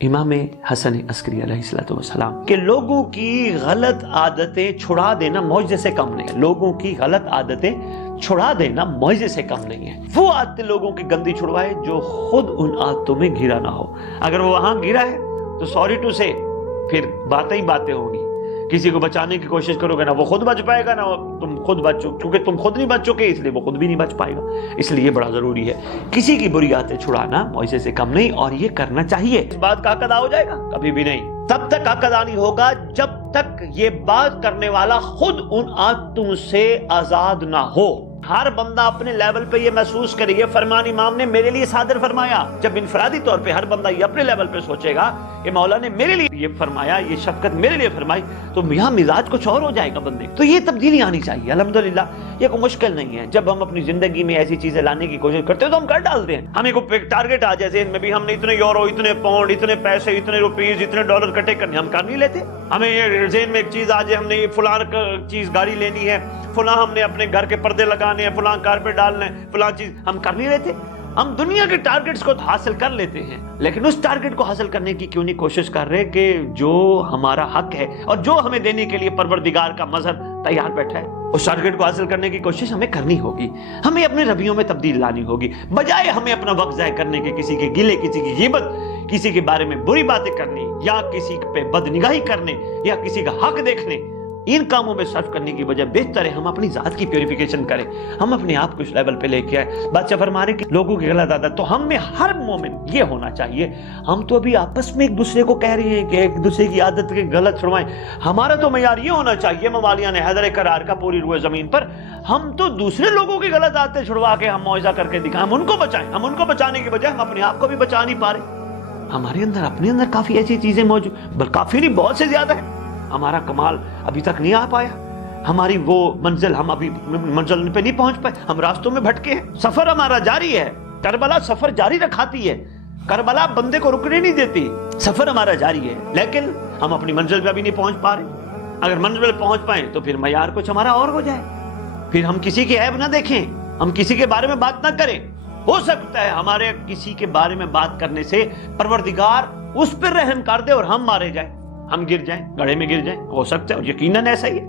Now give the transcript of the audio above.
امام حسن عسکری علیہ السلام کہ لوگوں کی غلط عادتیں چھڑا دینا معجزے سے کم نہیں ہے. لوگوں کی غلط عادتیں چھڑا دینا معجزے سے کم نہیں ہے. وہ عادتیں لوگوں کی گندی چھڑوائے جو خود ان عادتوں میں گھرا نہ ہو. اگر وہ وہاں گرا ہے تو سوری ٹو سے پھر باتیں ہی باتیں ہوں گی. کسی کو بچانے کی کوشش کرو گے نا وہ خود بچ پائے گا نا تم خود بچو، کیونکہ تم خود نہیں بچ چکے اس لیے وہ خود بھی نہیں بچ پائے گا. اس لیے یہ بڑا ضروری ہے. کسی کی بری عادتیں چھڑانا معجزے سے کم نہیں، اور یہ کرنا چاہیے. اس بات کا عقد ہو جائے گا؟ کبھی بھی نہیں. تب تک عقد نہیں ہوگا جب تک یہ بات کرنے والا خود ان عادتوں سے آزاد نہ ہو. ہر بندہ اپنے لیول پہ یہ محسوس کرے. یہ فرمان امام نے میرے لیے صادر فرمایا. جب انفرادی طور پہ ہر بندہ یہ اپنے لیول پہ سوچے گا کہ مولا نے میرے لیے یہ فرمایا، یہ شفقت میرے لیے فرمائی، تو یہاں مزاج کچھ اور ہو جائے گا بندے. تو یہ تبدیلی آنی چاہیے. الحمدللہ یہ کوئی مشکل نہیں ہے. جب ہم اپنی زندگی میں ایسی چیزیں لانے کی کوشش کرتے ہیں تو ہم کر ڈالتے ہیں. ہمیں کوئی ٹارگٹ آ جائے ذہن میں بھی، ہم نے اتنے یورو، اتنے پاؤنڈ، اتنے پیسے، اتنے روپیز، اتنے ڈالر کٹے کرنے، ہم کر نہیں لیتے. ہمیں یہ ذہن میں ایک چیز آ جائے، ہم نے یہ فلاں چیز گاڑی لینی ہے، فلاں ہم نے اپنے گھر کے پردے لگانے ہیں، فلاں کارپیٹ ڈالنا ہے، فلاں چیز، ہم کر نہیں لیتے. ہم دنیا کے ٹارگٹس کو حاصل کر لیتے ہیں، لیکن اس ٹارگٹ کو حاصل کرنے کی کیوں نہیں کوشش کر رہے کہ جو ہمارا حق ہے اور جو ہمیں دینے کے لیے پروردگار کا مظہر تیار بیٹھا ہے، اس ٹارگٹ کو حاصل کرنے کی کوشش ہمیں کرنی ہوگی. ہمیں اپنے رویوں میں تبدیل لانی ہوگی، بجائے ہمیں اپنا وقت ضائع کرنے کے کسی کے گلے، کسی کی غیبت، کسی کے بارے میں بری باتیں کرنی، یا کسی پہ بدنگاہی کرنے، یا کسی کا حق دیکھنے. ان کاموں میں صرف کرنے کی وجہ بہتر ہے ہم اپنی ذات کی پیوریفیکیشن کریں، ہم اپنے آپ کو اس لیول پہ لے کے آئے. بادشاہ فرما رہے کہ لوگوں کی غلط عادت، تو ہم میں ہر مومن یہ ہونا چاہیے. ہم تو ابھی آپس میں ایک دوسرے کو کہہ رہے ہیں کہ ایک دوسرے کی عادت کے غلط چھڑوائیں. ہمارا تو معیار یہ ہونا چاہیے موالیان حیدر کرار کا پوری روئے زمین پر، ہم تو دوسرے لوگوں کی غلط عادتیں چھڑوا کے ہم معجزہ کر کے دکھائیں، ہم ان کو بچائیں. ہم ان کو بچانے کی بجائے ہم اپنے آپ کو بھی بچا نہیں پا رہے. ہمارے اندر اپنے اندر کافی ایسی چیزیں موجود، کافی نہیں بہت سے زیادہ ہے. ہمارا کمال ابھی تک نہیں آ پایا. ہماری وہ منزل، ہم ابھی منزل پہ نہیں پہنچ پائے. ہم راستوں میں بھٹکے ہیں. سفر ہمارا جاری ہے. کربلا سفر جاری رکھاتی ہے. کربلا بندے کو رکنے نہیں دیتی. سفر ہمارا جاری ہے، لیکن ہم اپنی منزل پہ ابھی نہیں پہنچ پا رہے. اگر منزل پہ پہنچ پائیں تو پھر معیار کچھ ہمارا اور ہو جائے. پھر ہم کسی کی عیب نہ دیکھیں، ہم کسی کے بارے میں بات نہ کریں. ہو سکتا ہے ہمارے کسی کے بارے میں بات کرنے سے پروردگار اس پر رحم کر دے اور ہم مارے جائیں، ہم گر جائیں، گڑھے میں گر جائیں. ہو سکتا ہے، اور یقیناً ایسا ہی ہے.